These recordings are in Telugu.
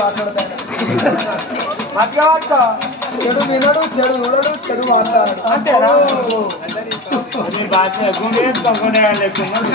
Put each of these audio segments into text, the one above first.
మాట్లాడతాను మధ్యవాడుతా చెడు వినడు చెడు చూడడు చెడు మాట్లాడడు అంతేనా భాష గుండె గుండె లేకుండా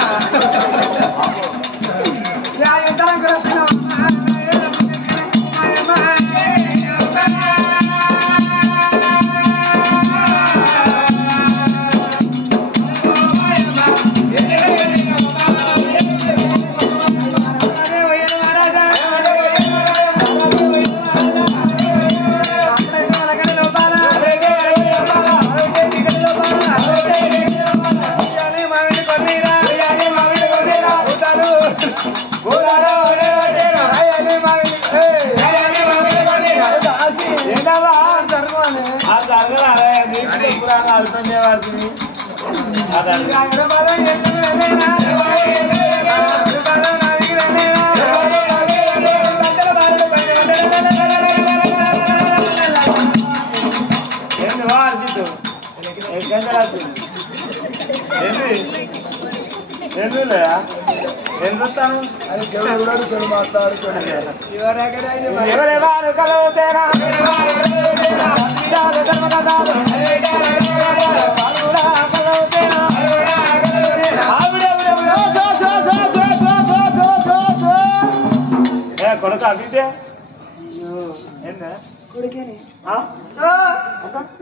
ఎందుస్తాను అది చెడు చెడు మాట్లాడుకోండి కొడుక అభితే కొడుకేనే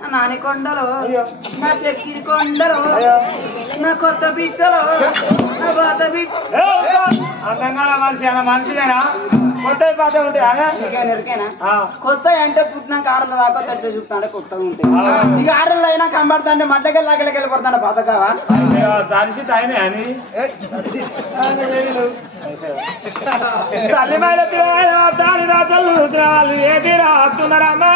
నా నాని కొండలు నా చెక్కిరి కొండలు నా కొత్త పిచ్చలు నా పాత పిచ్చ అందంగా మనిషి అన్న మనిషినేనా కొత్త పాత ఉంటాయి కొత్త అంటే పుట్టిన కారుల దాకా తెచ్చి చూస్తాంటే కొత్తగా ఉంటాయి ఇక ఆరులు అయినా కనబడుతుంటే మట్లకెళ్ళి లాకెళ్ళకి వెళ్ళిపోతాను పాతకావా తరిసి టైమే అని తల్లిమైల తాళి రాజు ఏది రాస్తున్నారమ్మా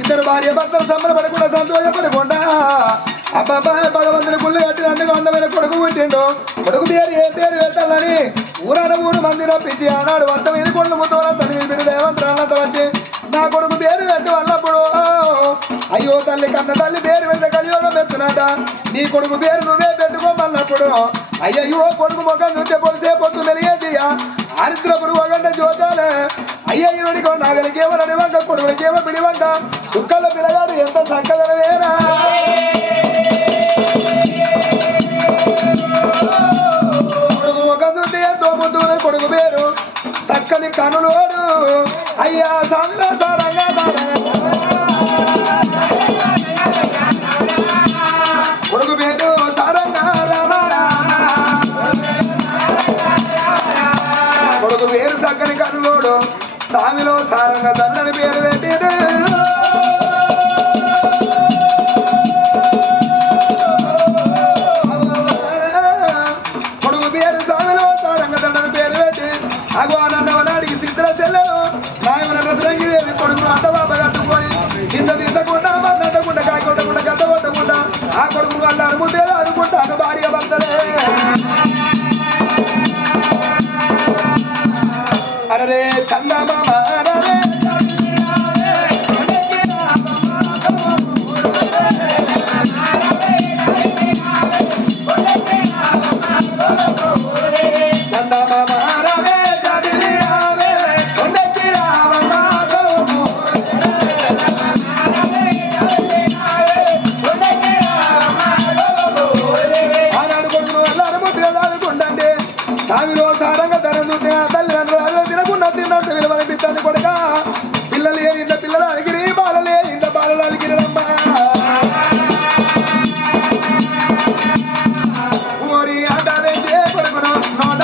ఇద్దరు భార్య భర్తలు సంబరపడకుండా సంతోషపడకుండా అబ్బాబా భగవంతుని గుళ్ళు కట్టిన అందుకు అందమైన కొడుకు పుట్టిండు కొడుకు పేరు ఏ పేరు పెట్టాలని ఊరు మంది రప్పించి ఆనాడు వంత మీద కొడుకు ముత్తవరంత మీద దేవంతరాలంతా వచ్చి నా కొడుకు పేరు పెట్టి అన్నప్పుడు అయ్యో తల్లి కన్న తల్లి పేరు పెడితే కలియోగం పెడుతున్నట నీ కొడుకు పేరు నువ్వే పెట్టుకోమన్నప్పుడు అయ్యో కొడుకు ముఖం చూస్తే పొడిసే పొద్దు మెలిగేదియా ఆరిద్రపుడు ఒకగంట జోతాలే అయ్యయ్యుడికో నాగలికేమో నడివంక కొడుకులకేమో పిడివంక దుఃఖల పిల్లగాడు ఎంత చక్కదన వేరా కొడుకు ముఖం చూస్తే ఎంతో ముద్దున కొడుకు పేరు చక్కని కనులోడు అయ్యా సాంగా సారంగా కొడుకు పేరు సారంగా కొడుకు పేరు చక్కని కనులోడు సామిలో సారంగా దండని పేరు పెట్టిరు కొడుకు పేరు సామిలో సారంగా దండని పేరు పెట్టి అగో నన్నవనాడికి సిద్ధ చెల్లెలు నాయమన రద్రంగి వేసి కొడుకును అంటబాబ కట్టుకొని కింద తీసకుండా మన్నట్టకుండా కాయకొట్టకుండా గడ్డ కొట్టకుండా ఆ కొడుకు వాళ్ళు అనుకుంటేలా అనుకుంటాను భార్య భర్తలే అరే చందమామ సావిలో సారంగా తన తల్లిదండ్రులు తినకుండా తిన్నట్టు విలువనిపిస్తుంది కొడుక పిల్లలు ఏ ఇంత పిల్లలు అలిగిరి బాలలే ఇంత బాలలు అలిగిరమ్మా ఓరి ఆట కొడుకును నోట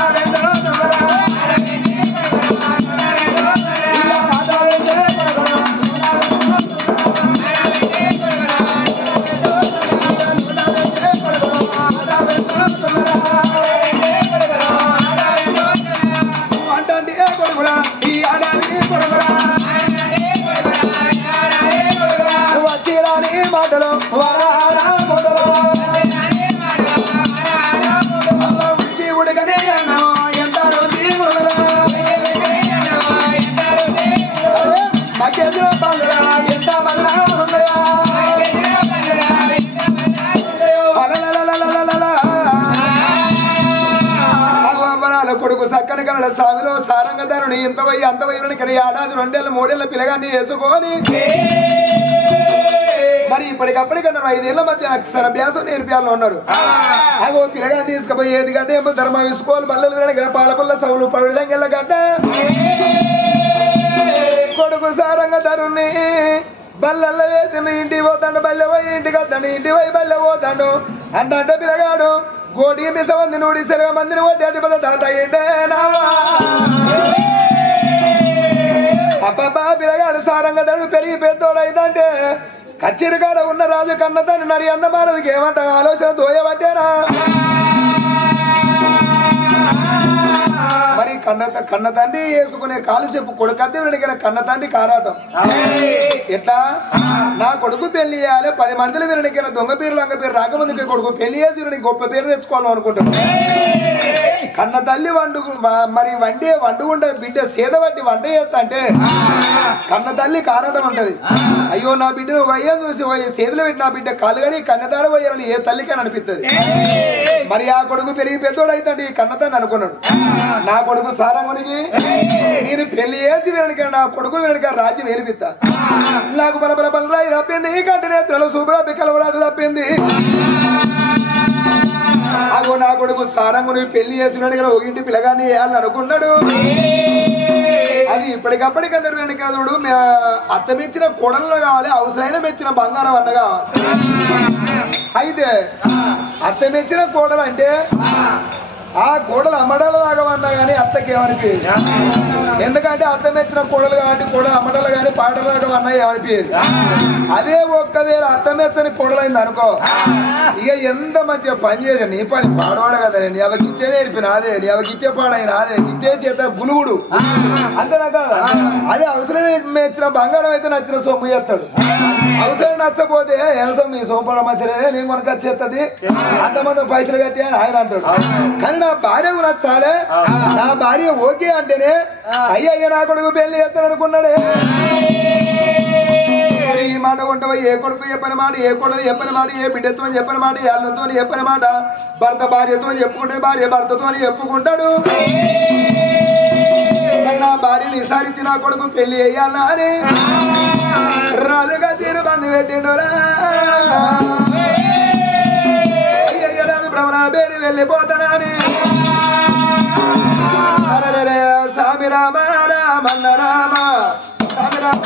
అక్కడ సామిలో సారంగదారుని ఇంత వయ్యి అంత వయ్యని ఏడాది 2 ఏళ్ళ 3 ఏళ్ళ పిల్లగాన్ని వేసుకొని మరి ఇప్పటికప్పటికన్నా 5 ఏళ్ళ మధ్య అక్షరాభ్యాసం నేర్పియాలని ఉన్నారు. అగో పిల్లగాన్ని తీసుకుపోయి ఏది గడ్డ ఏమో ధర్మ విసుకోవాలి బల్లలు పాలపల్ల సౌలు పవిడంగెళ్ళ గడ్డ కొడుకు సారంగదారుని బల్లల్లో వేసిన ఇంటికి పోతాడు బల్లె పోయి ఇంటికి వస్తాడు ఇంటికి పోయి బల్లె పోతాడు అంటే పిల్లగాడు గోడికి మిసమంది నూడి సెలవు మందిని కొట్టి అధిపతి తాత ఏంటేనా అబ్బాబా పిల్లగాడు సారంగదాడు పెరిగి పెద్దోడు అయితంటే కచ్చిరికాడ ఉన్న రాజు కన్నదాన్ని నరి అన్నమానదికి ఏమంటావు ఆలోచన దోయబట్టేనా మరి కన్న తండ్రి వేసుకునే కాలు చెప్పు కొడుకద్దే వెనక కన్న తండ్రి కారాటం ఎట్లా నా కొడుకు పెళ్లి చేయాలి 10 మందిని వినడికైనా దొంగ పేరు లంగ పేరు రాకముందుకే కొడుకు పెళ్లి చేసి వీడికి గొప్ప పేరు తెచ్చుకోవాలని అనుకుంటాడు. కన్న తల్లి మరి వండుకుంటే బిడ్డ సేద బట్టి వంట చేస్తా అంటే కన్న తల్లి కారాటం ఉంటది. అయ్యో నా బిడ్డను ఒక అయ్యా చూసి సేదలు పెట్టి నా బిడ్డ కలుగడి కన్నదారు పోయాలని ఏ తల్లికని అనిపిస్తుంది. మరి ఆ కొడుకు పెరిగి పెద్దోడు అవుతాడు ఈ కన్నతాన్ని అనుకున్నాడు. నా కొడుకు సారంగునికి నేను పెళ్లి చేసి వెనక నా కొడుకు వెనక రాజ్యం ఏలిపిస్తా నాకు బలబల బలరాయి తప్పింది కంటి నేత్రలు శుభ్ర కలవరాజు తప్పింది. అగో నా కొడుకు సారంగుని పెళ్లి చేసి వెనక ఒకటి పిల్లగాని వేయాలని అనుకున్నాడు. అది ఇప్పటికప్పటికన్నారు వెనక చూడు అత్త మెచ్చిన కొడలు కావాలి అవసరమైన మెచ్చిన బంగారం అన్న కావాలి. అయితే అత్త మెచ్చిన కోడలు అంటే ఆ కోడలు అమ్మడాల దాగమన్నా కానీ అత్తకి ఏమనిపించదు. ఎందుకంటే అత్త మెచ్చిన కోడలు కాబట్టి కోడలు అమ్మడాలు కానీ పాటలు దాగమన్నా ఏమనిపించదు. అదే ఒక్కవేళ అత్త మెచ్చని కోడలైంది అనుకో ఇక ఎంత మంచిగా పని చేసాను నీ పని పాడవాడు కదా నీ అవకి ఇచ్చే నేర్పిన అదే నీ అవకి ఇచ్చే పాడైన అదే ఇచ్చేసి గులుగుడు అంతేనా కదా. అదే అవసరం మెచ్చిన బంగారం అయితే నచ్చిన సొమ్ము చేస్తాడు. అవసరం నచ్చపోతే ఏం సొమ్ము ఈ సొమ్ము పడ మంచిదే నేను కొనకొచ్చేస్తుంది అంతమంది పైసలు కట్టి అని ఆయన అంటాడు. కానీ నా భార్యకు నచ్చాలే నా భార్య ఓకే అంటేనే అయ్యయ్య నా కొడుకు పెళ్లి చేస్తాను అనుకున్నాడే. ఈ మాట ఉంటావా ఏ కొడుకు చెప్పని మాట ఏ కొడుకు చెప్పని మాట ఏ బిడ్డతో చెప్పని మాట ఏళ్ళతో చెప్పని మాట భర్త భార్యతో చెప్పుకుంటే భార్య భర్తతో చెప్పుకుంటాడు. నా భార్యని విసారించి నా కొడుకు పెళ్లి చేయాలా అని రాజుగా తీరు బంధు పెట్టిండురా. రాజు భ్రమణ బేడి వెళ్ళిపోతానా అని స్వామి రామ రామన్న రామ స్వామి రామ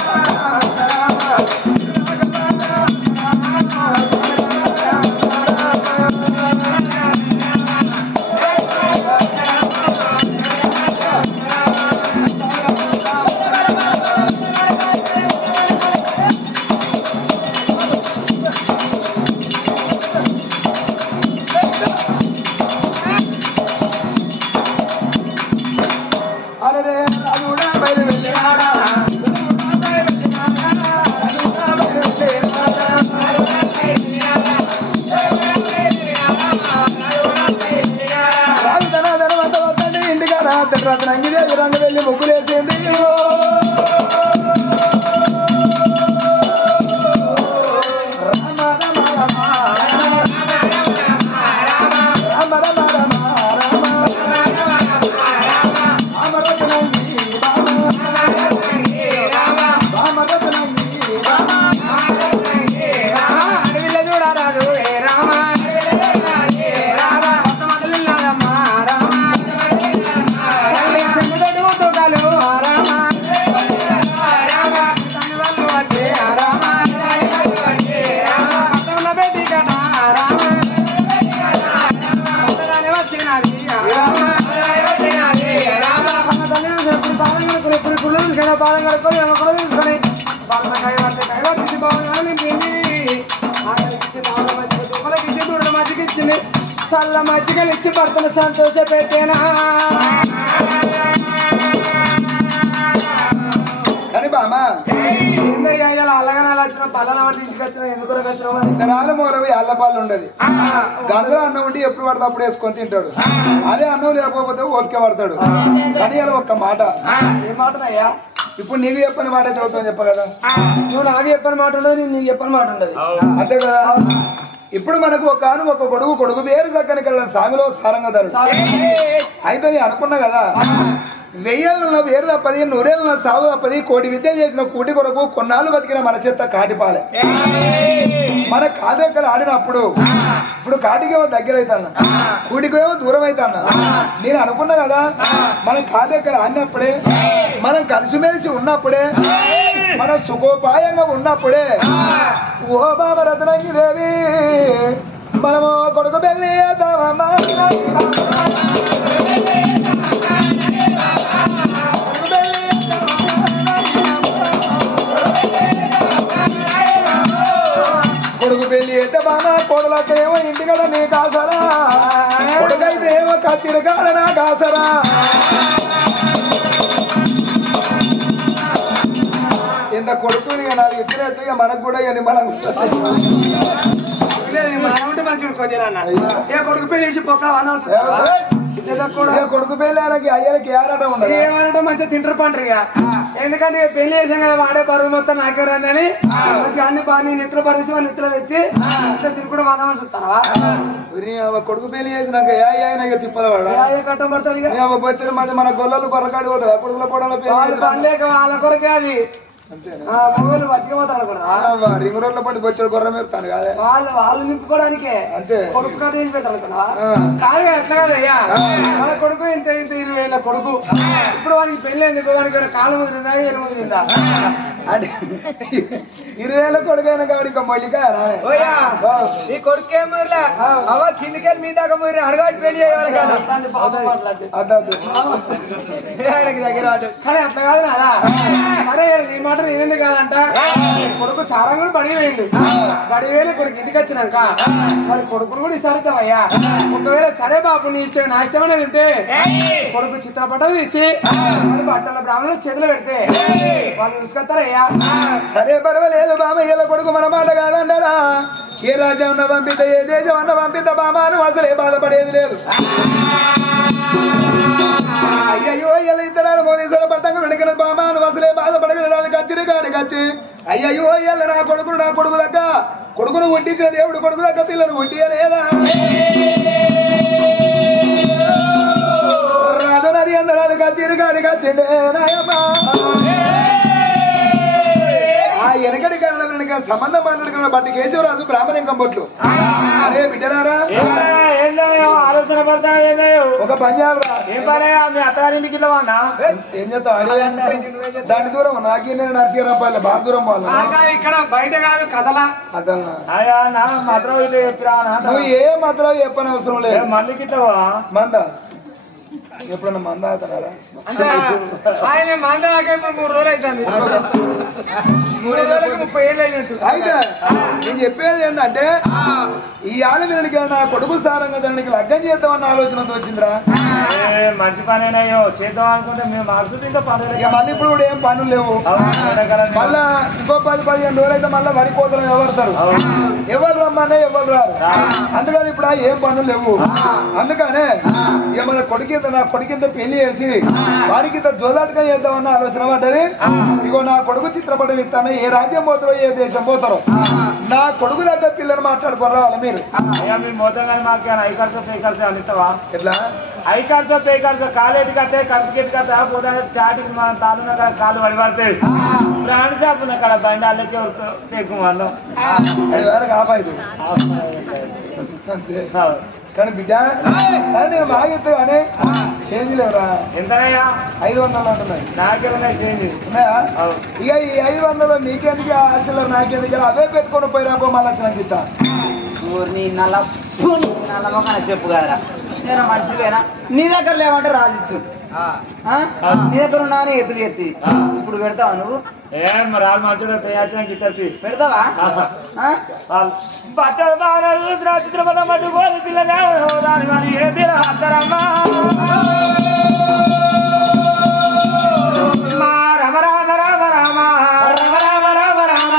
రంగు వెళ్ళి ముగ్గులేసింది. చల్ల మజ్జిగలు ఇచ్చి భర్తను సంతోష పెట్టేనా కానీ బామా అల్లగనాలు వచ్చిన పల్లన వాటి ఇంటికి వచ్చిన ఎందుకు వచ్చిన మూలవి అల్లపాలు ఉండదు. గంజలో అన్నం ఉండి ఎప్పుడు పడితే అప్పుడు వేసుకొని తింటాడు. అదే అన్నం లేకపోతే ఓపిక పడతాడు. కానీ అలా ఒక్క మాట ఏ మాటనయ్యా ఇప్పుడు నీకు చెప్పని మాట చదువుతావు చెప్ప కదా. నువ్వు నాకు చెప్పని మాట ఉండదు నీకు చెప్పని మాట ఉండదు అంతే కదా. ఇప్పుడు మనకు ఒక కొడుకు పేరు చక్కని కళ్ళ స్వామిలో సారంగధరుడు. అయితే నేను అనుకున్నా కదా, 1000 వేరు తప్పది, 100 సాగు తప్పది, కోటి విద్య చేసిన కూటి కొరకు కొన్నాళ్ళు బతికిన మన చేత కాటిపాలే. మన కాదెక్కలు ఆడినప్పుడు ఇప్పుడు కాటికేమో దగ్గర అవుతాను, కూటికేమో దూరం అవుతాను. నేను అనుకున్నా కదా, మనం కాదెక్కలు ఆడినప్పుడే, మనం కలిసిమెలిసి ఉన్నప్పుడే, మనం సుఖోపాయంగా ఉన్నప్పుడే, ఓ బాబా రత్నంగి దేవి మనము కొడుకు పెళ్ళి చేద్దామమ్మా. కొడుకు పెళ్లి అయితే బాగా కొడులకి ఏమో ఇంటికడ నీ కాసరా, కొడుకైతే ఏమో కచ్చిరకాడ నా కాసరా. ఇంత కొడుకుని నాకు ఎక్కడైతే ఇక మనకు కూడా ఇక మనం కొడుకు పెళ్లి కొడుకు పెళ్లి ఆయనకి అయ్యాలకి ఏడటం ఉండదు, ఏమనటం మంచిగా తింటారు పంటరు. ఇక ఎందుకంటే పెళ్లి చేసాం కదా, వాడే బరువు మొత్తం నాకే రాదని మంచిగా అన్ని బాగా నిద్ర పరిశ్రమ నిద్ర పెట్టి తిని కూడా వాదామని చూస్తావా. కొడుకు పెళ్లి చేసినాక ఆయన తిప్పలవాడు కట్టం పడుతుంది. వచ్చిన మంది మన గొల్లలు కొరకాడి పోతారు, కొడుకుల కూడా పనిలేక వాళ్ళ కొరకే అది మగవాళ్ళు బతికిపోతారు అనుకున్నా. రింగ్ రోడ్ల పడి వచ్చాడు గొర్రె మేపుతాను కదా, వాళ్ళు నింపుకోవడానికే అంతే కొడుకు కట్ట చేసి పెట్టాలనుకున్నా. కానీ అట్లా కదయ్యా, మన కొడుకు ఇంత 20,000 కొడుకు. ఇప్పుడు వానికి పెళ్లి ఎందుకు, వానికి కాలు ముదిరిందా ఏలు ముదిరిందా అంటే 20,000 కొడుకు అయినా కాబట్టి ఇంకా మళ్ళీ ఈ కొడుకే ముదిలే అవ కిందికెళ్ళి మీ దాకా ముదిరి అడగాటి పెళ్లి చేయాలి కదా. ఆయనకి దగ్గర కానీ అట్లా కాదు నాదా. సరే ఈ మాట ఏమైంది కాదంట, కొడుకు సారంగుడు బడి వేయండి, బడి వేలు కొడుకు ఇంటికి వచ్చినాక మరి కొడుకును కూడా ఇస్తారుతావయ్యా. ఒకవేళ సరే బాబు నీ ఇష్టం నా ఇష్టం అనేది ఉంటే కొడుకు చిత్రపటం తీసి మరి బట్టల బ్రాహ్మణులు చేతులు పెడితే వాళ్ళు చూసుకొస్తారయ్యా. సరే పర్వాలేదు బామయ్యల కొడుకు మన మాట కాదన్నారా. ఏ రాజ్యం అన్న పంపిత, ఏ దేశం అన్న పంపిత బామాను అసలే బాధపడేది లేదు. అయ్యయ్యో ఇలా ఇద్దరు మోదీశ్వర పట్టంగా వెనకల బామాను అసలే బాధపడగలరాలు కచ్చిరి కాడి కచ్చి. అయ్యయ్యో ఇలా నా కొడుకు దగ్గ కొడుకును ఒంటించిన దేవుడు కొడుకు దగ్గర పిల్లలు ఒంటియలేదా. రాదు నది అందరాలు కచ్చిరి కాడి కచ్చిండే నాయమ్మా. ఆ వెనకటి కాలంలో సంబంధం మాట్లాడుకున్న బట్టి కేశవరాజు బ్రాహ్మణింకం బొట్లు. అరే బిడ్డరారా ఆలోచన పడతా ఒక పంజాబ్ ఏం పనే మీ అత్తగారింటికి ఏం చేస్తావు, దాని దూరం నాకే నరసింహరావు బాగా దూరం పోవాలి. ఇక్కడ బయట కాదు కథలా మాత్రం నువ్వు ఏ మాత్రం చెప్పని అవసరం లేదు. మళ్ళీ గిట్ల మంద ఎప్పుడన్నా మంద అవుతున్నారా? ఆయన మంద 3 రోజులు అవుతుంది, 3 రోజులకి 30 ఏళ్ళు అయినట్టు. అయితే నేను చెప్పేది ఏంటంటే ఈ ఆడదానికి నా కొడుకు సారంగా దానికి లగ్గం చేద్దామన్న ఆలోచన తోచిందిరా. మంచి పనేనాయో చేద్దాం అనుకుంటే మేము మనసు ఇంకా పనులు. ఇక మళ్ళీ ఇప్పుడు కూడా ఏం పనులు లేవు. మళ్ళా ఇంకో 10-15 రోజులు అయితే మళ్ళీ వరి కోతలు ఎవరుతారు, ఎవరు రమ్మన్నా ఎవరు రారు. అందుకని ఇప్పుడు ఏం పనులు లేవు. అందుకనే ఇక మన నా కొడుకింత పెళ్లి చేసి వారికి జోదాటగా చేద్దామన్న ఆలోచన పడ్డది. ఇగో నా కొడుకు చిత్రపటం ఇస్తాను, ఏ రాజ్యం పోతారో ఏ దేశం పోతారో నా కొడుకు దగ్గర పిల్లలు మాట్లాడుకోవాలి వాళ్ళు. మీరు మొత్తం కానీ మాకు ఐ ఖర్చు పే ఖర్చు అనిస్తావా? ఎట్లా ఐ ఖర్చు పే ఖర్చు కాలేటి కట్టే కర్టికెట్ కట్ట పోతా చాటికి మనం తాళున్న కాడ కాళ్ళు పడిపడతాయి. బ్రాండ్ షాప్ ఉన్న కాడ బండి వాళ్ళకే టేకు మనం ఆపాయి కానీ బిడ్డ సరే నేను బాగా కానీ చేంజ్ లేవురా. ఎంతనయ్యా? 500 అంటున్నాయి. నాకేమన్నా చేంజ్ ఉన్నాయా? ఇక ఈ 500 నీకెందుకు ఆశలు నాకెందుకు అవే పెట్టుకొని పోయిరాపో మళ్ళీ నాకు ఇస్తా. నల్లమొక్క చెప్పు కదరా, నేను మంచిదేనా? నీ దగ్గర లేవంటే రాజిచ్చు, నీ దగ్గర ఉన్నా ఎత్తులు ఎత్తి ఇప్పుడు పెడతావా నువ్వు? ఏం రాళ్ళు మంచిగా పెడతావా? చిత్రపటం పట్టుకోదు పిల్లగా రామ రామ రామ రామ రామ రామ రామ రామ.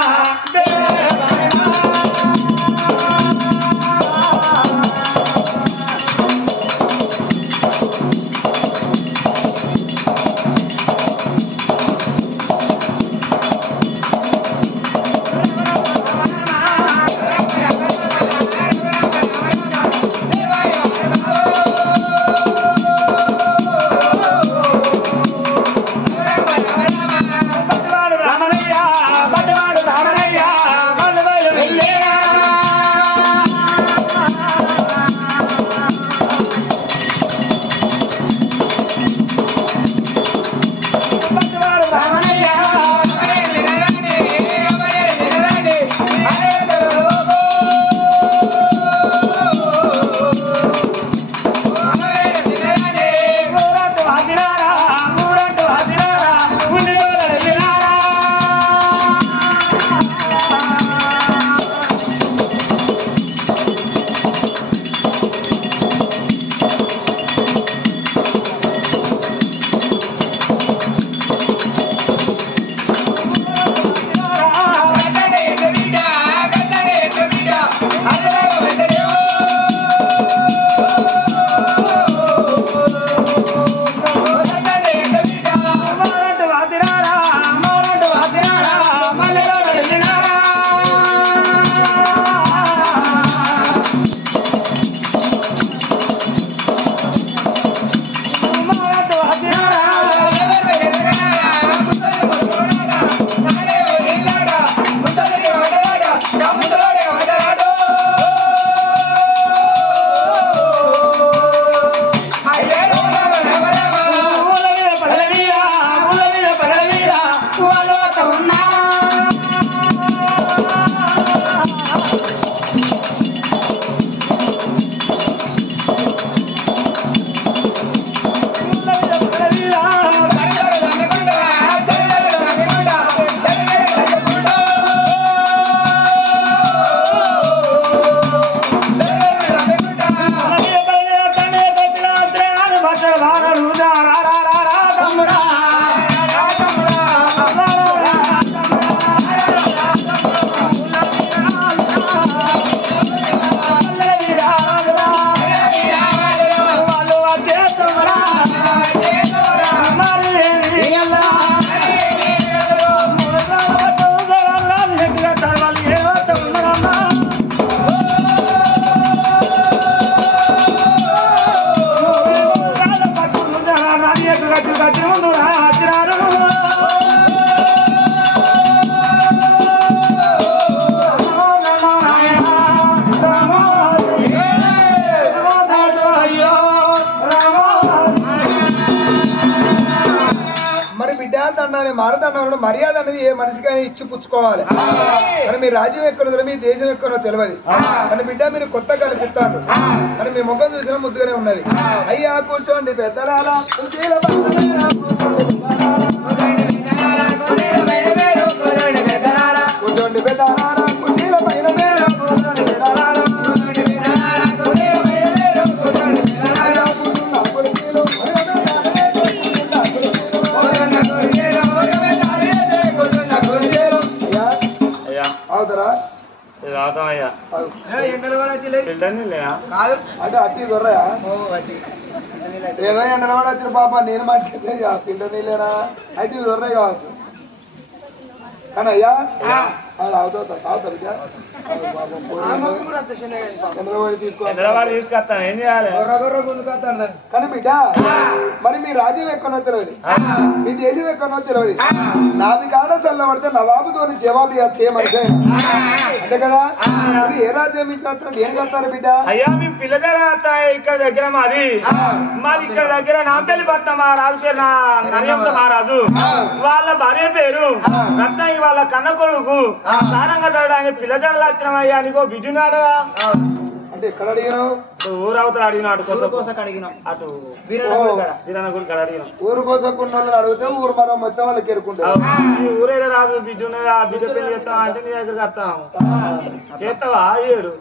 మారదండ మర్యాద అనేది ఏ మనిషికైనా ఇచ్చి పుచ్చుకోవాలి. కానీ మీ రాజ్యం ఎక్కడో మీ దేశం ఎక్కడో తెలియదు. కానీ బిడ్డ మీరు కొత్త కనిపిస్తాను కానీ మీ ముఖం చూసిన ముద్దుగానే ఉన్నది. అయ్యా కూర్చోండి పెద్దలారా కూర్చోండి పెద్దలారా కుర్చీల పైన అవుతారా అంటే అట్టి దొర్రయా ఏదో ఎండలు కూడా వచ్చిన పాప నేను మాట్లాడితే ఫిల్టర్ నీళ్ళేనా అయితే ఇవి దొర్రాయి కావచ్చు. కానీ అయ్యా అవుతారు తీసుకొస్తాను ఏం చేయాలి కానీ బిడ్డ మరి మీ రాజ్యం ఎక్కడో తెలియదు మీ దేశం ఎక్కడో తెలియదు. నాది కాడ చల్లబడితే నవాబుతో జవాబు చేయమంటే అంతే కదా. ఏ రాజ్యం ఇచ్చేస్తారు ఏం కడతారు బిడ్డ? అయ్యా మీ పిల్లగారు ఇక్కడ దగ్గర మాది ఇక్కడ దగ్గర నాంపల్లి పట్నం మా రాజు పేరు నన్యంత మహారాజు వాళ్ళ భార్య పేరు రత్నాయి వాళ్ళ కన్న కొడుకు సారంగా తోడని పిల్లజాలు వచ్చినమయ్యా నీకో బిజున్నాడు అంటే ఎక్కడ అడిగినావు? ఊరవతలు అడిగినాడు కోసం అడిగినాం అటు వీరనగుడి కాడ అడిగినాం. ఊరు కోసకున్న వాళ్ళని అడిగితే ఊరు మనం మొత్తం వాళ్ళకి ఎరుకుంటాం. ఊరేగా రాదు బిజు ఉన్నది ఆ బిజు పెళ్లి చేస్తావా అంటే నీ దగ్గరికి వస్తాము చేస్తావా ఏడు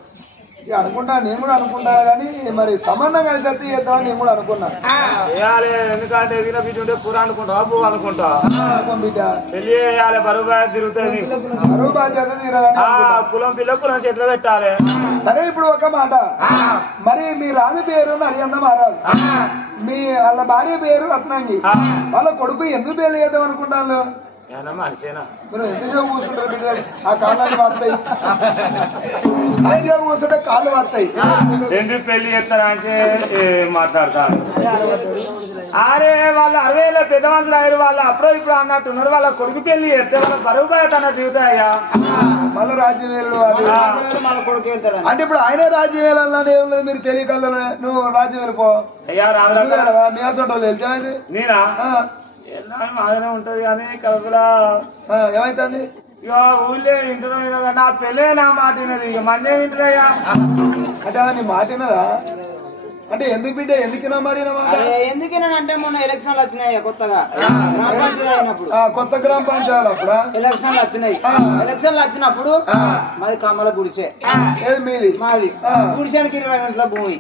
అనుకుంటా నేను కూడా అనుకుంటాను కానీ మరి సంబంధం కలిసి చేద్దామని నేను కూడా అనుకున్నా. చేయాలి ఎందుకంటే ఎదిగిన బిడ్డ ఉంటే కూర అనుకుంటావా పువ్వు అనుకుంటా బిడ్డ పెళ్లి చేయాలి బరువు బాధ్యత తిరుగుతుంది బరువు బాధ్యత తీరాలని కులం పిల్ల కులం చెట్లు పెట్టాలి. సరే ఇప్పుడు ఒక మాట మరి మీ రాజు పేరు నరియంద మహారాజు మీ వాళ్ళ భార్య పేరు రత్నాంగి వాళ్ళ కొడుకు ఎందుకు పెళ్లి చేద్దాం అనుకుంటాను? మనిషేనా మీరు ఎంతసేపు కూర్చుంటారు బిడ్డ ఆ కాళ్ళని వస్తాయి ఎంతసేపు కూర్చుంటే కాళ్ళు వస్తాయి. ఎందుకు పెళ్లి చేస్తారా అంటే మాట్లాడతారు. అరే వాళ్ళు 60 ఏళ్ళ పెద్ద మనుషులు అయ్యారు వాళ్ళు అప్పుడో ఇప్పుడు అన్నట్టు ఉన్నారు. వాళ్ళ కొడుకు పెళ్లి చేస్తే వాళ్ళ బరువు బాధ్యత అన్న జీవితాయ్యా మళ్ళీ రాజ్యం వేలు అంటే ఇప్పుడు ఆయన రాజ్యం వేయాలన్నా ఏం మీరు తెలియగలరు. నువ్వు రాజ్యం వెళ్ళిపో అయ్యా మీ అసలు వెళ్తామైంది నేనా మాదనే ఉంటది కానీ కలుపులా ఏమైతుంది ఇక ఊళ్ళో వింటున్నా నా పెళ్ళే నా మాట వినది ఇక మందే వింటున్నాయా అంటే నీ మాట వినదా? అంటే ఎందుకు బిడ్డ ఎందుకునా మరి ఎందుకేనంటే మొన్న ఎలక్షన్లు వచ్చినాయి కొత్తగా కొత్త గ్రామ పంచాయతీ అప్పుడు ఎలక్షన్లు వచ్చినాయి. ఎలక్షన్లు వచ్చినప్పుడు మాది కమ్మల గుడిసే మీది మాది గుడిసానికి 20 గుంటల భూమి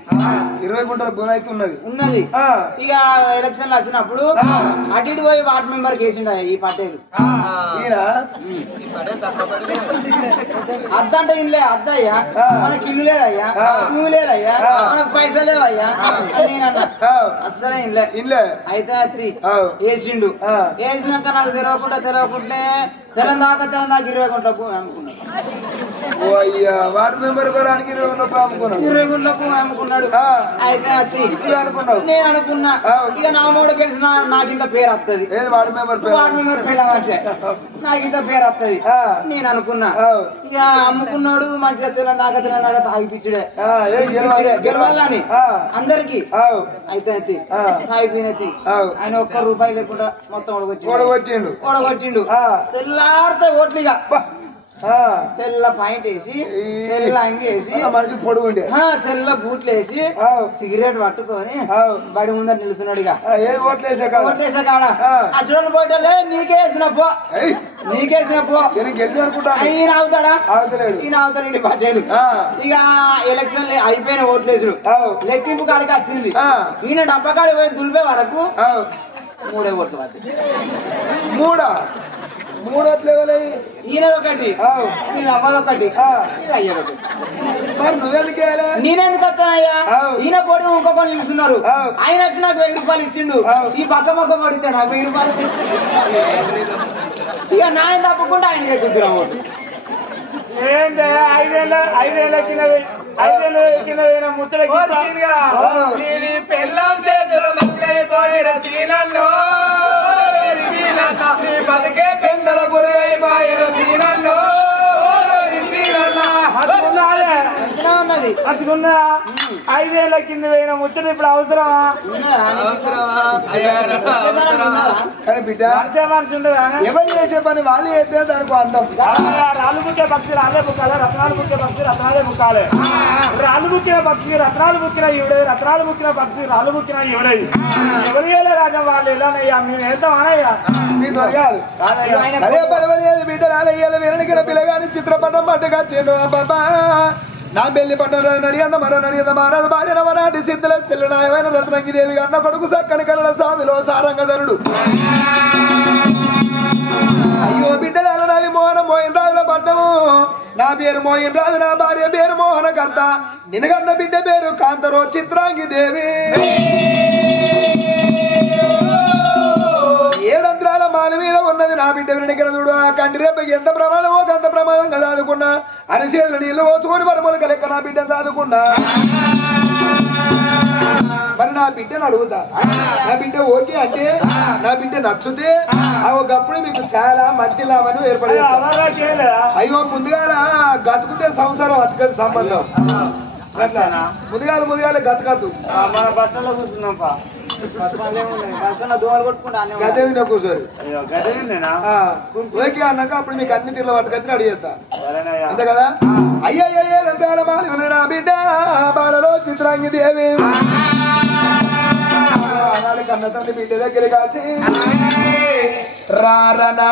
20 గుంటల భూమి అయితే ఉన్నది. ఇక ఎలక్షన్లు వచ్చినప్పుడు అటు ఇటు పోయి వార్డు మెంబర్ కేసిండ ఈ పటేలు అద్దంటే ఇల్లే అద్దయ్యా మనకి ఇల్లు లేదయ్యా భూమి లేదయ్యా మనకు పైసలు లేవయ్యా అస్సలే ఇల్లే అయితే వేసిండు. వేసినాక నాకు తెలవకుంటే తెలంగాణ 20 గుంటల భూమి అమ్ముకున్నాడు. వార్డు మెంబర్ కోరానికి 20 గుంటల భూమి అమ్ముకున్నాడు. అయితే అనుకున్నావు నేను అనుకున్నా ఇక నా మూడు గెలిచిన నాకింత పేరు వస్తుంది. వార్డు మెంబర్ పేరు అంటే నాకింత పేరు వస్తుంది నేను అనుకున్నా. ఇక అమ్ముకున్నాడు మంచిగా తెలంగాణ తాగిపిచ్చుడే గెలవాలని అందరికి. అయితే తాగిపోయినది ఆయన ఒక్క రూపాయి లేకుండా మొత్తం ఓడగొచ్చిండు. తెల్లారితే ఓట్లుగా తెల్ల పాయింట్ వేసి తెల్ల అంగేసి మనిషి పొడుగుండే తెల్ల బూట్లు వేసి సిగరెట్ పట్టుకొని బడి ముందర నిలుస్తున్నాడు. ఓట్లేసా కాడ ఆ చూడండి పోయటలే నీకేసిన పో ఈయన అవుతాడా ఈయన అవుతాడండి పటేలు. ఇక ఎలక్షన్ అయిపోయిన ఓట్లేసుడు లెక్కింపు కాడికి వచ్చింది. ఈయన డబ్బకాడి పోయి దులిపే వరకు 3 ఓట్లు పట్టింది. 3 ఓట్లు ఈయనదొకటి ఇది అవ్వదొకటి అయ్యదొకటి. నేనెందుకు వస్తానయ్యా? ఈయన పోటీ ఇంకొకరు నిలుస్తున్నారు. ఆయన వచ్చి నాకు 1000 రూపాయలు ఇచ్చిండు. ఈ పక్క పడితే నాకు 1000 రూపాయలు. ఇక నాయన తప్పకుండా ఆయనకి ఎదుగుతున్నా ఓటు. ఏంటే 5 ఏళ్ళ కింద ముచ్చట పెళ్ళం చేతులు మక్కైపోయిన సీనల్లో బతికే పెందల పురుగైపోయిన సీనల్లో ఉన్నది మంచిగున్నా 5 ఏళ్ల కింద పోయిన ముచ్చట ఇప్పుడు అవసరమా కానీ బిడ్డ అంతే మనిషి ఉండదా ఎవరు చేసే పని వాళ్ళు చేస్తే దానికి అందం. రాళ్ళు బుక్కే పక్షి రాళ్ళే బుక్కాలి రత్నాలు బుక్కే పక్షి రత్నాలే బుక్కాలి రాళ్ళు బుక్కిన పక్షి రత్నాలు బుక్కిన ఇవిడే రత్నాలు బుక్కిన పక్షి రాళ్ళు బుక్కిన ఇవిడే ఎవరు చేయలే రాజా వాళ్ళు ఎలానయ్యా మేము వెళ్తామనయ్యా మీ దొరకాదు అరే పర్వాలేదు బిడ్డ రాలయ్యాల వీరనికిన పిల్లగాని చిత్రపటం పట్టుగా చెడు బాబా నా పెళ్లి పట్టణ నడియంద మరో నడియంద మారదు భార్య నవనాటి సిద్ధుల సెల్లునాయమైన రత్నంగిదేవి అన్న కొడుకు సక్కని కళ్ళ స్వామిలో సారంగధరుడు అయ్యో బిడ్డల నాది మోహన మోయిన రాజుల పట్టము నా పేరు మోయిన రాజు నా భార్య పేరు మోహన కర్త నినగన్న బిడ్డ పేరు కాంతరో చిత్రాంగి దేవి ఏడంత్రాల మాల మీద ఉన్నది నా బిడ్డ వెనకర చూడు ఆ కంటి రేపకి ఎంత ప్రమాదమో అంత ప్రమాదం కదా చదువుకున్నా అరిసేళ్ళు నీళ్ళు పోసుకొని మరమలక లెక్క నా బిడ్డ చదువుకున్నా మరి నా బిడ్డను అడుగుతా నా బిడ్డ ఓకే అంటే నా బిడ్డ నచ్చుతే ఒకప్పుడు మీకు చాలా మంచి లాభం ఏర్పడే అయ్యో ముందుగా గతుకుతే సంసారం అతకది సంబంధం అట్లా ముదిగాలు గతకద్దు మన బస్సులో కూర్చున్నాంపా దోవలు కొట్టుకుంటా గదేవిన కూర్చోరు గదేనా ఓకే అన్నాక అప్పుడు మీకు అన్ని తీర్ల పట్టుకొచ్చి అడిగేస్తా అంతే కదా అయ్యయ్యా బిడ్డ బాలలో చిత్రాంగి దేవి కన్న తండ్రి బిడ్డ దగ్గర కాల్చి రారనా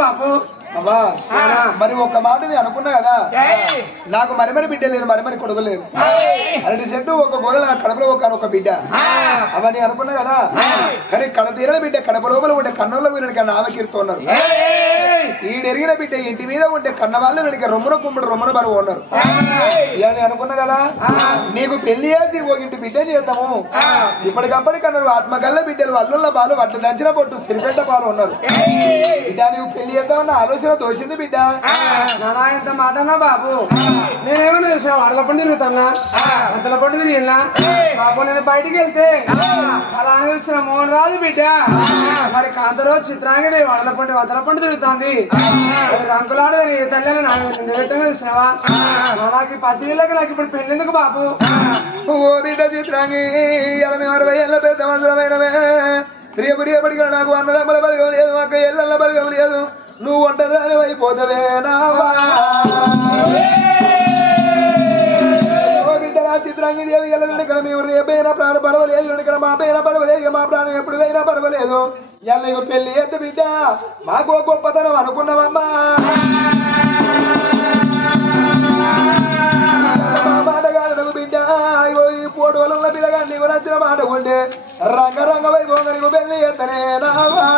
బాపు అబ్బా మరి ఒక్క మాట నేను అనుకున్నా కదా నాకు మరిమరి బిడ్డ లేదు మరిమరి కొడుకు లేదు అరటి సెంటు ఒక గోర నా కడపలో ఒక బిడ్డ అవన్నీ అనుకున్నా కదా కానీ కడ తీరని బిడ్డ కడప లోపల ఉంటే కన్నుల్లో వీరికి నామకీర్తున్నారు ఈడెరిగిన బిడ్డ ఇంటి మీద ఉంటే కన్న వాళ్ళు వీరికి రొమ్మున కుమ్ముడు రొమ్మున బరువు ఉన్నారు ఇలా అనుకున్నా కదా నీకు పెళ్లి చేసి ఓ ఇంటి బిడ్డ చేద్దాము ఇప్పటికప్పటికన్నారు ఆత్మకల్ల బిడ్డలు అల్లుళ్ళ పాలు వడ్లు దంచిన పొట్టు సిరిపెట్ట పాలు ఉన్నారు బిడ్డ నీవు పెళ్లి చేద్దామన్న ఆలోచన తోసింది బిడ్డ నానా ఇంత మాటన్నా బాబు నేనేమన్నా చూసా వడల పండు తిరుగుతున్నా అంతల పండు తిరిగినా బాబు నేను బయటికి వెళ్తే అలా చూసిన మోహన్ రాజు బిడ్డ మరి కాంతలో చిత్రాంగి వడల పండు వదల పండు తిరుగుతుంది రంకులాడదని తల్లి నిలబెట్టగా చూసినావా నాకు పసిళ్ళకి నాకు ఇప్పుడు పెళ్ళెందుకు బాబు ఓ బిడ్డ చిత్రాంగి 60 ఏళ్ళ పెద్ద మందులమైనవే రేపటిగా నాకు అన్నదమ్మల బలగం లేదు మాకు ఎల్లల్ల బలగం లేదు నువ్వు ఒంటరి అయిపోతావే నావా బిడ్డగా చిత్రాంగి దేవి ఎల్ల వెనక మేము రేపైనా ప్రాణం పర్వాలేదు వెనక మా పైన పర్వాలేదు మా ప్రాణం ఎప్పుడు అయినా పర్వాలేదు ఇలా ఇక పెళ్లి ఎద్దు బిడ్డ మాకు గొప్పతనం అనుకున్నావమ్మా మాట కాదు బిడ్డ ఇగో ఈ పోటోల పిల్లగా నీకు నచ్చిన మాట కొంటే రంగరంగ వైభవంగా నీకు పెళ్లి ఎత్తనే రావా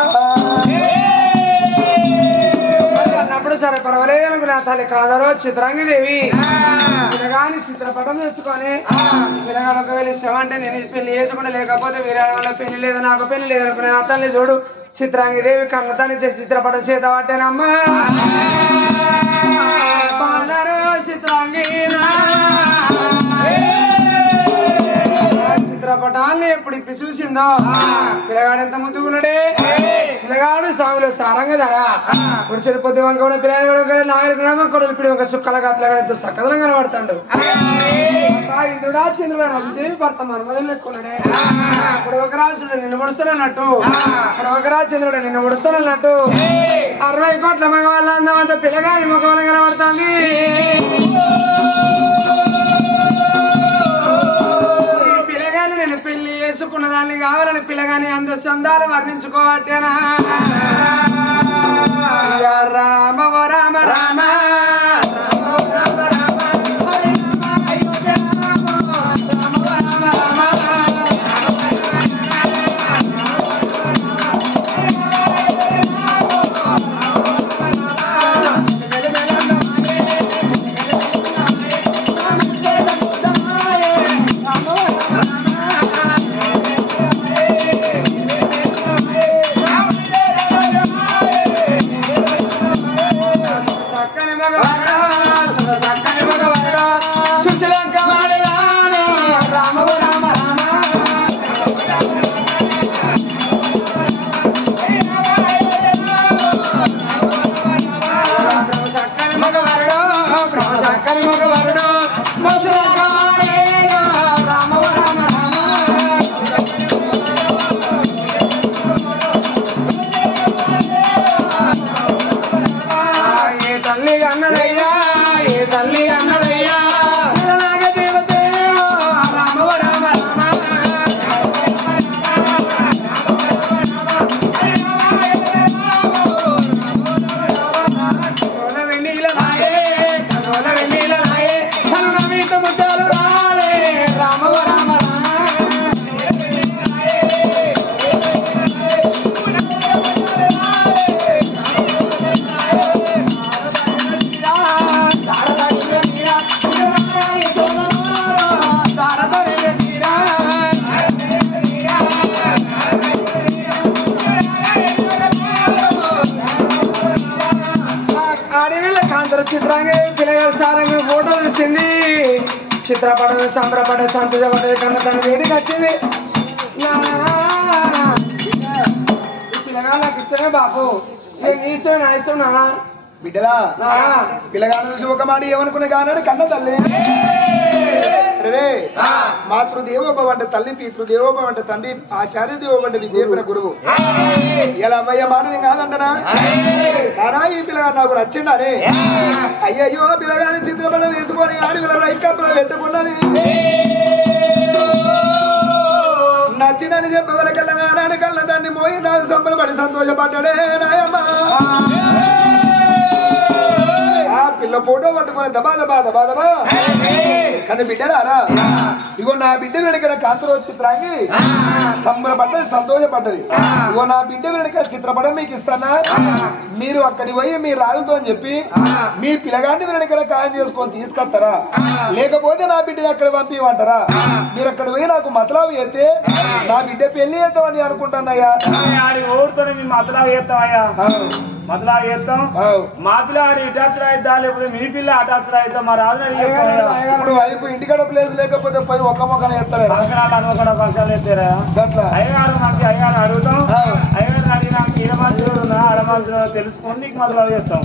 అన్నప్పుడు సరే పర్వాలేదు అనుకున్నా తల్లి కాదరో చిత్రాంగిదేవి పిల్లగాని చిత్రపటం తెచ్చుకొని పిల్లగాడు ఒకవేళ ఇష్టం అంటే నేను పెళ్లి చేసుకుంటా లేకపోతే వీరాల వల్ల పెళ్లి లేదు నాకు పెళ్లి లేదు అనుకున్నా తల్లి చూడు చిత్రాంగిదేవి కన్నతాన్ని చిత్రపటం చేత పట్టేనమ్మా చిత్రాంగి చిత్రపటాన్ని ఎప్పుడు ఇప్పి చూసిందో పిల్లగాడు ఎంత ముద్దుకున్నాడే పిల్లగాడు సాగులో సారంగా ధర పురుషుడు పొద్దు వంక కూడా పిల్లగాడు నాగరిక కొడుకు ఇప్పుడు ఒక సుక్కలుగా పిల్లగాడు ఎంత సకలం కనబడతాడు ఇందుడా చంద్రుడు భర్త మన్మధులు ఎక్కున్నాడే ఇప్పుడు ఒక రాజుడు నిన్ను ముడుస్తానన్నట్టు ఇప్పుడు ఒక రాజు చంద్రుడు నిన్ను ముడుస్తానన్నట్టు 60 కోట్ల మగవాళ్ళ అందమంత పిల్లగాని ముఖం కనబడుతుంది నేను పెళ్లి చేసుకున్న దాన్ని కావాలని పిల్లగాని అంద సందాలు వర్ణించుకోవట్టేనా రామ రామ రామ చిత్రపటం సంబరపడ సంతోషపడ్డ కన్నా తన వేడికి వచ్చింది పిల్లగాళ్ళకి ఇష్టమే బాపు నీ ఇష్టమే నా ఇష్టం నానా బిడ్డలా పిల్లగాడు చూసి ఒక మాట ఏమనుకునే కానాడు కన్న తల్లి రే మాతృదేవోభవ అంటే తల్లి పితృదేవోభవ అంటే తండ్రి ఆచార్య దేవోభవ అంటే విద్యేపిన గురువు ఇలా అమ్మయ్య మాట నేను కాదంటనా నానా ఈ పిల్లగాడు నాకు నచ్చిండని అయ్యయ్యో పిల్లగాని చిత్రపటం తీసుకొని ఆడి వీళ్ళ రైట్ కప్పులో పెట్టుకున్నది నచ్చిందని చెప్పేవరకల్లా నాన్న కళ్ళ దాన్ని మోయి నాకు సంబరపడి సంతోషపడ్డాడే నాయమ్మ పిల్ల ఫోటో పట్టుకుని దబా కానీ బిడ్డలారా ఇగో నా బిడ్డ వెనక కాంతరో చిత్రాంగి సంబరపడ్డది సంతోషపడ్డది ఇగో నా బిడ్డ వెనక చిత్రపటం మీకు ఇస్తానా మీరు అక్కడి పోయి మీ రాజుతో అని చెప్పి మీ పిల్లగాన్ని వెనక ఖాయం చేసుకొని తీసుకొస్తారా లేకపోతే నా బిడ్డని అక్కడ పంపిమంటారా మీరు అక్కడ పోయి నాకు మతలావు చేస్తే నా బిడ్డ పెళ్లి చేద్దామని అనుకుంటానయ్యా ఓడుతోనే మేము మతలావు చేస్తామయ్యా మతలావు చేస్తాం మా పిల్ల ఆడి అటాచ్డ్ అవుతా లేకపోతే మీ పిల్ల అటాచ్డ్ అవుతా మా రాజు ఇప్పుడు వైపు ఇంటికాడ ప్లేస్ లేకపోతే పోయి ఒక్క మొక్కలు ఎత్తారు ఫంక్షన్ ఎత్తారా అయ్యగారు మనకి అయ్యగారు అడుగుతాం అయ్యగారు అడిగినా ఈడమంత్రులు ఆడమంత్రులు తెలుసుకొని నీకు మతలావు చేస్తాం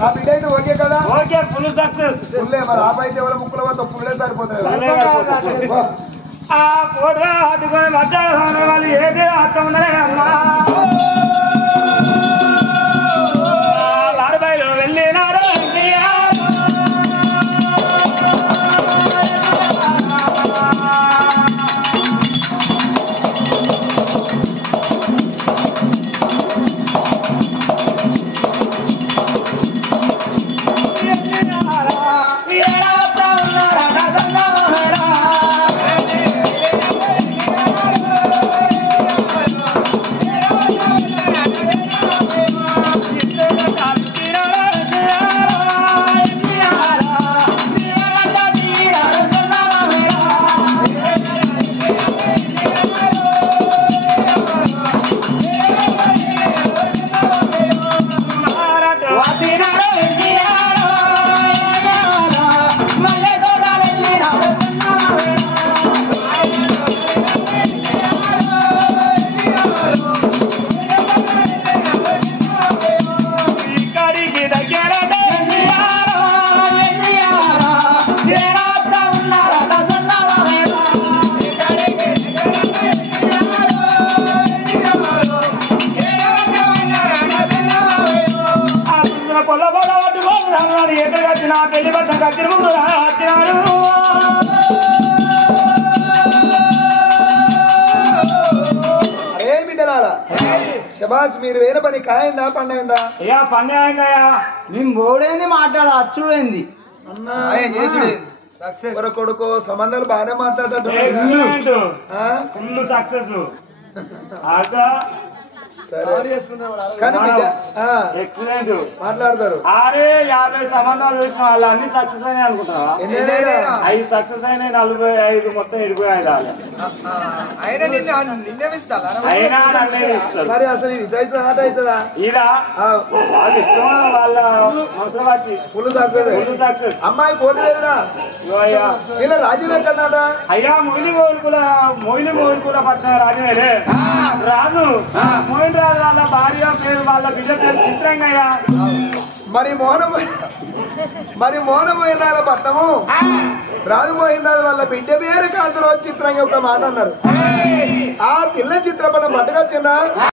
ఆ బిడ్డ అయితే ఓకే కదా ఓకే ఫుల్ సక్సెస్ ఫుల్లే మరి ఆ బయట ఎవరో ముక్కుల వద్ద ఫుల్లే సరిపోతాయి ఆ ఫోటో అట్టుకొని మధ్యాహ్నం వాళ్ళు ఏదే అర్థం ఉన్నారే అమ్మా వారబాయిలో వెళ్ళినారు వచ్చిన పెళ్లి బట్ట కట్టిన వచ్చినాడు అరే బిడ్డలారా శబాష్ మీరు వేరే పని కాయిందా పండైందా అయ్యా పండుగ అయిందయ్యా మేము బోడేంది మాట్లాడ అచ్చుడేంది కొడుకు సంబంధాలు బాగానే మాట్లాడటట్టు ఫుల్ సక్సెస్ సరే కానీ బిడ్డ, ఎక్సలెంట్ మాట్లాడతారు అరే 50 సంబంధాలు చూసిన వాళ్ళు అన్ని సక్సెస్ అయినాయి అనుకుంటావా? ఎన్నైనా 5 సక్సెస్ అయినాయి 45 మొత్తం 25 అయినా నన్నే ఇస్తారు మరి అసలు ఇది అవుతుందా ఆట అవుతుందా ఇలా వాళ్ళ ఇష్టం వాళ్ళ అవసరం వచ్చి ఫుల్ సక్సెస్ ఫుల్ సక్సెస్ అమ్మాయి పోటీ లేదురా అయ్యా ఇలా రాజు ఎక్కడన్నాట అయ్యా మొయిలి మోయిల్ పట్టిన రాజులే రాజు మోయిన్ రాజు వాళ్ళ భార్య పేరు వాళ్ళ బిడ్డ పేరు చిత్రంగా మరి మోహనపోయిన పట్టము రాజుపోయిన వాళ్ళ బిడ్డ పేరు కాంతలో చిత్రంగా ఒక మాట అన్నారు ఆ పిల్ల చిత్రపటం పట్టుకొచ్చిన